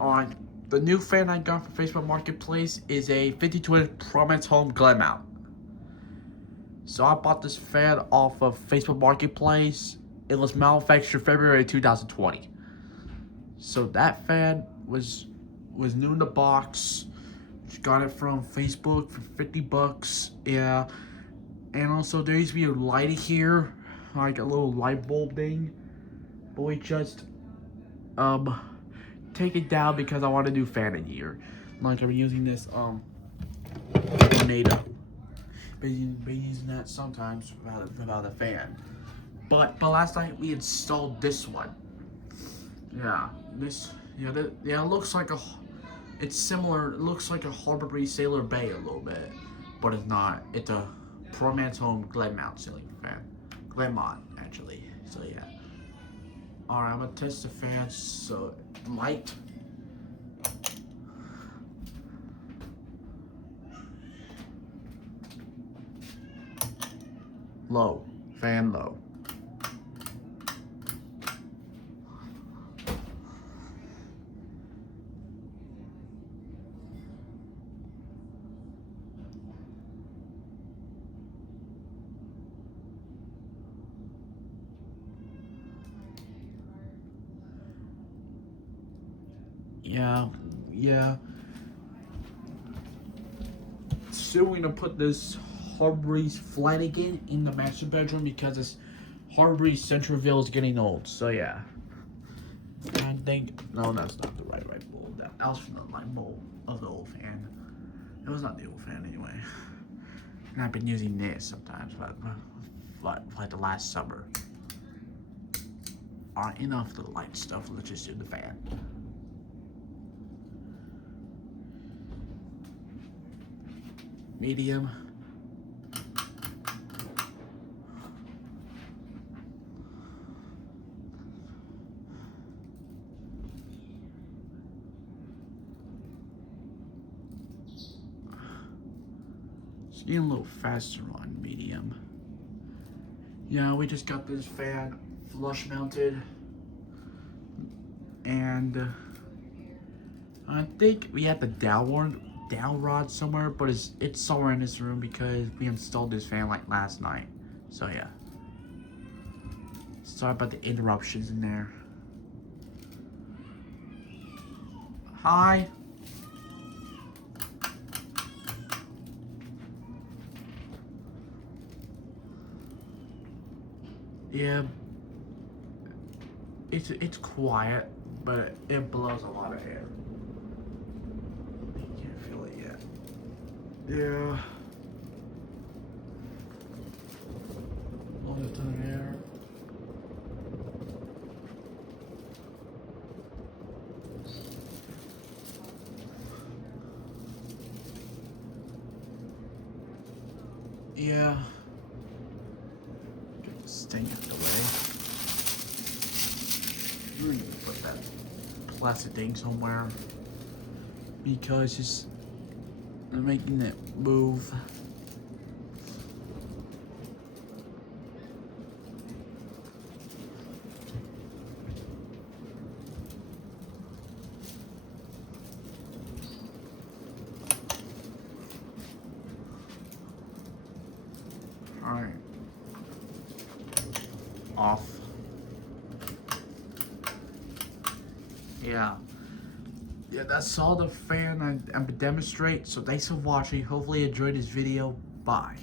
Alright, the new fan I got from Facebook Marketplace is a 52-inch Prominence home Glenmont. So I bought this fan off of Facebook Marketplace. It was manufactured February 2020. So that fan was new in the box. Just got it from Facebook for 50 bucks. Yeah. And also there used to be a light here, like a little light bulb thing. But we just take it down because I want to do fan in here. Like I'm using this tornado. Been using that sometimes without a fan. But last night we installed this one. Yeah, it looks like it's similar. It looks like a Harbor Breeze Sailor Bay a little bit, but it's not. It's a Prominence home Glenmont ceiling fan. Glenmont actually. So yeah. All right, I'm gonna test the fan. So light. Low. Fan low. Yeah. Still going to put this Harbor Breeze Flanagan in the master bedroom because this Harbor Breeze Centralville is getting old. So yeah. I think no, that's not the right bulb. That was from the light bulb of the old fan. It was not the old fan anyway. And I've been using this sometimes, like the last summer. Alright, enough of the light stuff. Let's just do the fan. Medium. It's getting a little faster on medium. Yeah, we just got this fan flush mounted. And I think we had the down rod somewhere, but it's somewhere in this room because we installed this fan like last night. So yeah. Sorry about the interruptions in there. Hi. Yeah. It's quiet, but it blows a lot of air. Yeah. All the ton of air. Yeah. Staying out the way. We're gonna put that plastic thing somewhere because it's making it move. All right. Off. Yeah, that's all the fan I'm gonna demonstrate. So thanks for watching. Hopefully you enjoyed this video. Bye.